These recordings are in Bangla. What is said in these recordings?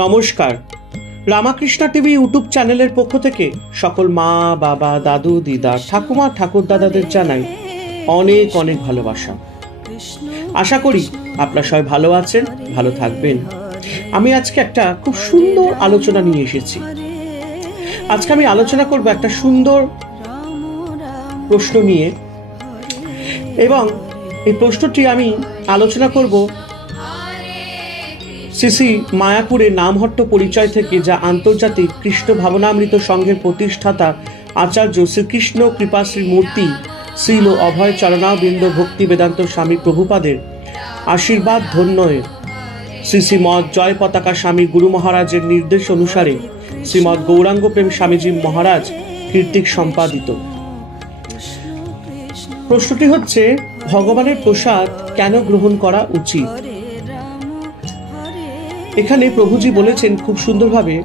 নমস্কার। রামাকৃষ্ণ টিভি ইউটিউব চ্যানেলের পক্ষ থেকে সকল মা, বাবা, দাদু, দিদা, ঠাকুমা, ঠাকুর দাদাদের জানাই অনেক অনেক ভালোবাসা। আশা করি আপনারা সবাই ভালো আছেন, ভালো থাকবেন। আমি আজকে একটা খুব সুন্দর আলোচনা নিয়ে এসেছি। আজকে আমি আলোচনা করব একটা সুন্দর প্রশ্ন নিয়ে, এবং এই প্রশ্নটি আমি আলোচনা করব শ্রী মায়াপুরের নামহট্ট পরিচয় থেকে, যা আন্তর্জাতিক কৃষ্ণ ভাবনামৃত সংঘের প্রতিষ্ঠাতা আচার্য শ্রীকৃষ্ণ কৃপাশ্রী মূর্তি শ্রীল অভয় চরণাবৃন্দ ভক্তি বেদান্ত স্বামী প্রভুপাদের আশীর্বাদ ধন্যয়ে শ্রীমৎ জয় পতাকা স্বামী গুরু মহারাজের নির্দেশ অনুসারে শ্রীমৎ গৌরাঙ্গ প্রেম স্বামীজি মহারাজ কীর্তিক সম্পাদিত। প্রশ্নটি হচ্ছে, ভগবানের প্রসাদ কেন গ্রহণ করা উচিত? এখানে প্রভুজি বলেছেন খুব সুন্দরভাবে,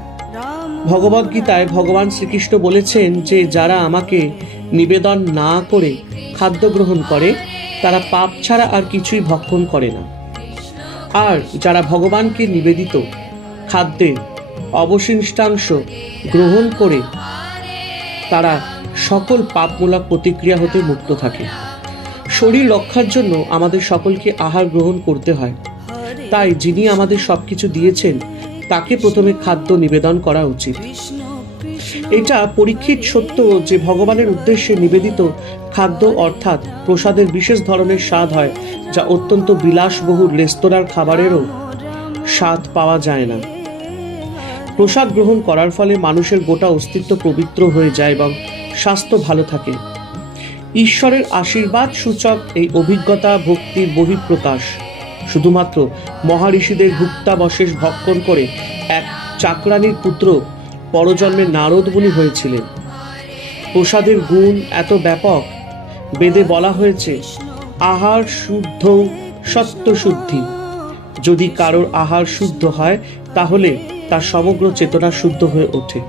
ভগবদ গীতায় ভগবান শ্রীকৃষ্ণ বলেছেন যে যারা আমাকে নিবেদন না করে খাদ্য গ্রহণ করে তারা পাপ ছাড়া আর কিছুই ভক্ষণ করে না, আর যারা ভগবানকে নিবেদিত খাদ্যের অবশিষ্টাংশ গ্রহণ করে তারা সকল পাপমূলক প্রতিক্রিয়া হতে মুক্ত থাকে। শরীর রক্ষার জন্য আমাদের সকলকে আহার গ্রহণ করতে হয়, তাই যিনি আমাদের সবকিছু দিয়েছেন তাকে প্রথমে খাদ্য নিবেদন করা উচিত। এটা পরীক্ষিত সত্য যে ভগবানের উদ্দেশ্যে নিবেদিত খাদ্য অর্থাৎ প্রসাদের বিশেষ ধরনের স্বাদ হয়, যা অত্যন্ত বিলাসবহুল রেস্তোরাঁর খাবারেরও স্বাদ পাওয়া যায় না। প্রসাদ গ্রহণ করার ফলে মানুষের গোটা অস্তিত্ব পবিত্র হয়ে যায় এবং স্বাস্থ্য ভালো থাকে। ঈশ্বরের আশীর্বাদ সূচক এই অভিজ্ঞতা ভক্তির বহিঃপ্রকাশ। শুধুমাত্র মহাঋষিদের ভুক্তাবশেষ ভক্ষণ করে এক চাকরানির পুত্র পরজন্মে নারদ মুনি হয়েছিলেন। প্রসাদের গুণ এত ব্যাপক, বেদে বলা হয়েছে আহার শুদ্ধ সত্য শুদ্ধি। যদি কারোর আহার শুদ্ধ হয় তাহলে তার সমগ্র চেতনা শুদ্ধ হয়ে ওঠে।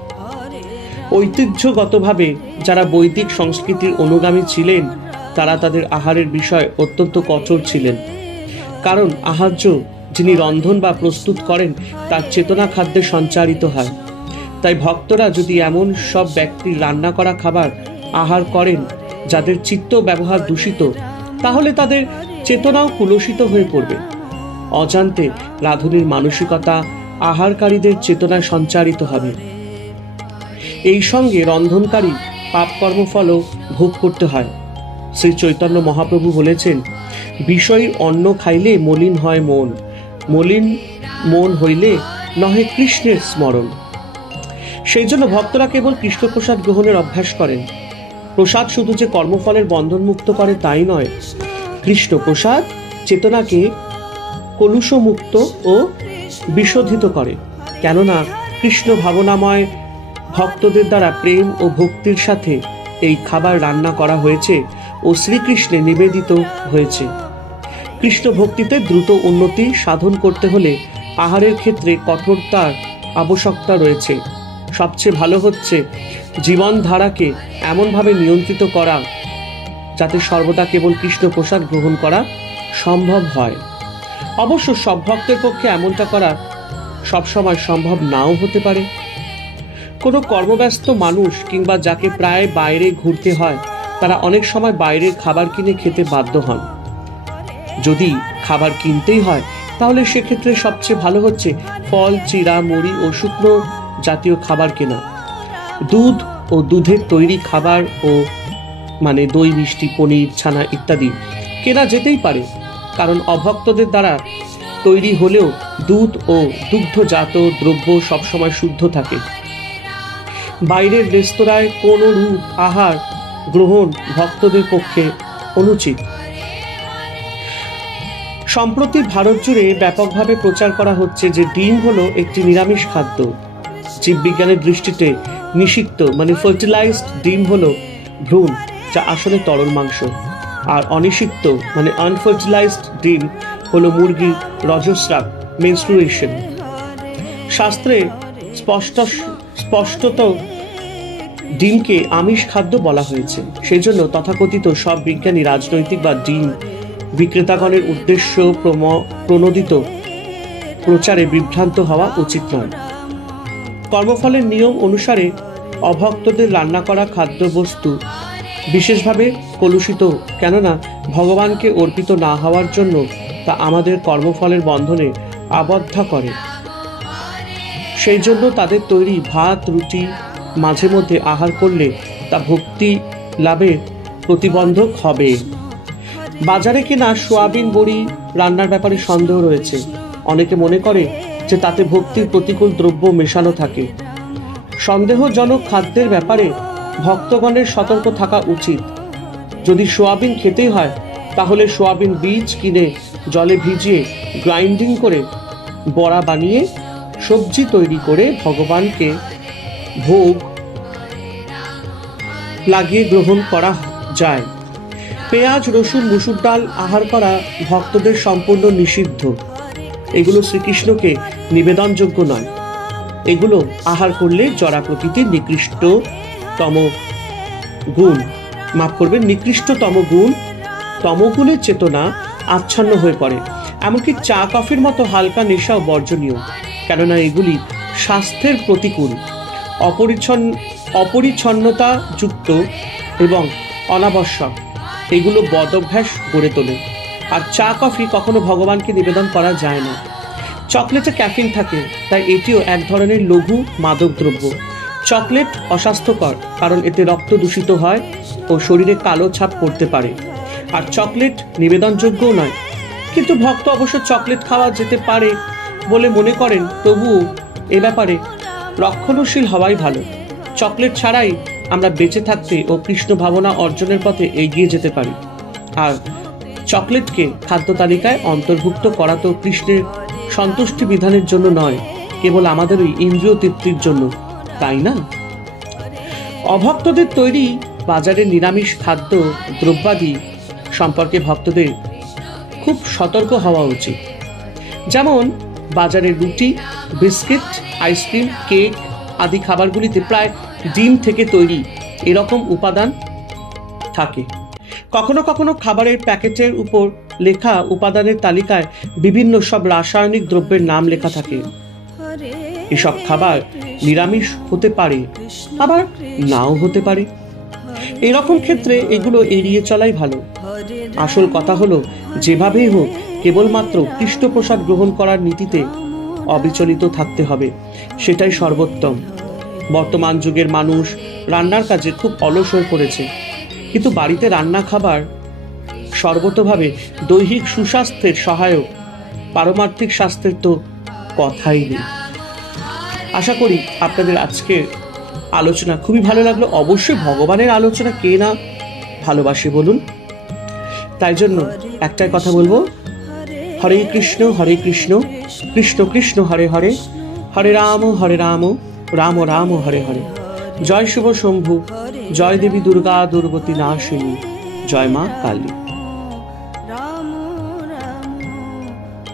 ঐতিহ্যগতভাবে যারা বৈদিক সংস্কৃতির অনুগামী ছিলেন তারা তাদের আহারের বিষয় অত্যন্ত কঠোর ছিলেন, কারণ আহার্য যিনি রন্ধন বা প্রস্তুত করেন তার চেতনা খাদ্যে সঞ্চারিত হয়। তাই ভক্তরা যদি এমন সব ব্যক্তির রান্না করা খাবার আহার করেন যাদের চিত্ত ব্যবহার দূষিত, তাহলে তাদের চেতনাও কুলসিত হয়ে পড়বে। অজান্তে রাধুনির মানসিকতা আহারকারীদের চেতনায় সঞ্চারিত হবে। এই সঙ্গে রন্ধনকারী পাপ কর্মফলও ভোগ করতে হয়। শ্রী চৈতন্য মহাপ্রভু বলেছেন, বিষয়ী অন্ন খাইলে মলিন হয় মন, মলিন মন হইলে নহে কৃষ্ণের স্মরণ। সেই জন্য ভক্তরা কেবল কৃষ্ণ প্রসাদ গ্রহণের অভ্যাস করেন। প্রসাদ শুধু যে কর্মফলের বন্ধন মুক্ত করে তাই নয়, কৃষ্ণ প্রসাদ চেতনাকে কলুষমুক্ত ও বিশোধিত করে। কেননা কৃষ্ণ ভাবনাময় ভক্তদের দ্বারা প্রেম ও ভক্তির সাথে এই খাবার রান্না করা হয়েছে ও শ্রীকৃষ্ণে নিবেদিত হয়েছে। কৃষ্ণ ভক্তিতে দ্রুত উন্নতি সাধন করতে হলে আহারের ক্ষেত্রে কঠোরতার আবশ্যকতা রয়েছে। সবচেয়ে ভালো হচ্ছে জীবনধারাকে এমনভাবে নিয়ন্ত্রিত করা যাতে সর্বদা কেবল কৃষ্ণ প্রসাদ গ্রহণ করা সম্ভব হয়। অবশ্য সব ভক্তের পক্ষে এমনটা করা সবসময় সম্ভব নাও হতে পারে। কোনো কর্মব্যস্ত মানুষ কিংবা যাকে প্রায় বাইরে ঘুরতে হয় তারা অনেক সময় বাইরের খাবার কিনে খেতে বাধ্য হন। যদি খাবার কিনতেই হয় তাহলে সেক্ষেত্রে সবচেয়ে ভালো হচ্ছে ফল, চিড়া, মুড়ি ও শুকনো জাতীয় খাবার কেনা। দুধ ও দুধের তৈরি খাবার ও মানে দই, মিষ্টি, পনির, ছানা ইত্যাদি কেনা যেতেই পারে, কারণ অভক্তদের দ্বারা তৈরি হলেও দুধ ও দুগ্ধজাত দ্রব্য সবসময় শুদ্ধ থাকে। বাইরের রেস্তোরাঁয় কোনো রূপ আহার গ্রহণ ভক্তদের পক্ষে অনুচিত। সম্প্রতি ভারত জুড়ে ব্যাপকভাবে প্রচার করা হচ্ছে যে ডিম হলো একটি নিরামিষ খাদ্য। জীববিজ্ঞানের দৃষ্টিতে নিষিক্ত মানে ফার্টিলাইজড ডিম হলো ভ্রূণ, যা আসলে তরল মাংস, আর অনিষিক্ত মানে আনফার্টিলাইজড ডিম হলো মুরগির রজস্রাব মেনস্ট্রুয়েশন। শাস্ত্রে স্পষ্টত ডিমকে আমিষ খাদ্য বলা হয়েছে। সেই জন্য তথাকথিত সব বিজ্ঞানী রাজনৈতিক বা ডিম বিক্রেতাগণের উদ্দেশ্য প্রণোদিত প্রচারে বিভ্রান্ত হওয়া উচিত নয়। কর্মফলের নিয়ম অনুসারে অভক্তদের রান্না করা খাদ্যবস্তু বিশেষভাবে কলুষিত, কেননা ভগবানকে অর্পিত না হওয়ার জন্য তা আমাদের কর্মফলের বন্ধনে আবদ্ধ করে। সেই জন্য তাদের তৈরি ভাত রুটি মাঝে মধ্যে আহার করলে তা ভক্তি লাভে প্রতিবন্ধক হবে। বাজারে কেনা সোয়াবিন বড়ি রান্নার ব্যাপারে সন্দেহ রয়েছে। অনেকে মনে করে যে তাতে ভক্তির প্রতিকূল দ্রব্য মেশানো থাকে। সন্দেহজনক খাদ্যের ব্যাপারে ভক্তগণের সতর্ক থাকা উচিত। যদি সোয়াবিন খেতেই হয় তাহলে সোয়াবিন বীজ কিনে জলে ভিজিয়ে গ্রাইন্ডিং করে বড়া বানিয়ে সবজি তৈরি করে ভগবানকে ভোগ লাগিয়ে গ্রহণ করা যায়। পেঁয়াজ রসুন মুসুর ডাল আহার করা ভক্তদের সম্পূর্ণ নিষিদ্ধ। এগুলো শ্রীকৃষ্ণকে নিবেদনযোগ্য নয়। এগুলো আহার করলে জড়া প্রকৃতির নিকৃষ্টতম গুণ তমগুণের চেতনা আচ্ছন্ন হয়ে পড়ে। এমনকি চা কফির মতো হালকা নেশাও বর্জনীয়, কেননা এগুলি স্বাস্থ্যের প্রতিকূল, অপরিচ্ছন্নতা যুক্ত এবং অনাবশ্যক। এগুলো বদ অভ্যাস গড়ে তোলে। আর চা কফি কখনো ভগবানকে নিবেদন করা যায় না। চকলেটে ক্যাফিন থাকে, তাই এটিও এক ধরনের লঘু মাদক দ্রব্য। চকলেট অস্বাস্থ্যকর, কারণ এতে রক্ত দূষিত হয় ও শরীরে কালো ছাপ পড়তে পারে। আর চকলেট নিবেদনযোগ্যও নয়। কিন্তু ভক্ত অবশ্য চকলেট খাওয়া যেতে পারে বলে মনে করেন, তবুও এ ব্যাপারে রক্ষণশীল হওয়াই ভালো। চকলেট ছাড়াই আমরা বেঁচে থাকতে ও কৃষ্ণ ভাবনা অর্জনের পথে এগিয়ে যেতে পারি। আর চকলেটকে খাদ্য তালিকায় অন্তর্ভুক্ত করা তো কৃষ্ণের সন্তুষ্টি বিধানের জন্য নয়, কেবল আমাদেরই ইন্দ্রিয় তৃপ্তির জন্য, তাই না? অভক্তদের তৈরি বাজারে নিরামিষ খাদ্য দ্রব্যাদি সম্পর্কে ভক্তদের খুব সতর্ক হওয়া উচিত। যেমন বাজারের রুটি, বিস্কিট, আইসক্রিম, কেক আদি খাবারগুলিতে প্রায় ডিম থেকে তৈরি এরকম উপাদান থাকে। কখনো কখনো খাবারের প্যাকেটের উপর লেখা উপাদানের তালিকায় বিভিন্ন সব রাসায়নিক দ্রব্যের নাম লেখা থাকে। এসব খাবার নিরামিষ হতে পারে, আবার নাও হতে পারে। এরকম ক্ষেত্রে এগুলো এড়িয়ে চলাই ভালো। আসল কথা হলো, যেভাবেই হোক কেবলমাত্র কৃষ্ণপ্রসাদ গ্রহণ করার নীতিতে অবিচলিত থাকতে হবে, সেটাই সর্বোত্তম। বর্তমান যুগের মানুষ রান্নার কাজে খুব অলস হয়ে পড়েছে, কিন্তু বাড়িতে রান্না খাবার সর্বতোভাবে দৈহিক সুস্বাস্থ্যের সহায়ক, পারমার্থিক স্বাস্থ্যের তো কথাই নেই। আশা করি আপনাদের আজকের আলোচনা খুবই ভালো লাগলো। অবশ্যই ভগবানের আলোচনা কে না ভালোবাসে বলুন? তাই জন্য একটাই কথা বলবো, হরে কৃষ্ণ কৃষ্ণ কৃষ্ণ হরে হরে, হরে রাম রাম রাম হরে হরে। জয় শুভ শম্ভু, জয় দেবী দুর্গা দুর্গতি নাশিনী, জয় মা কালী।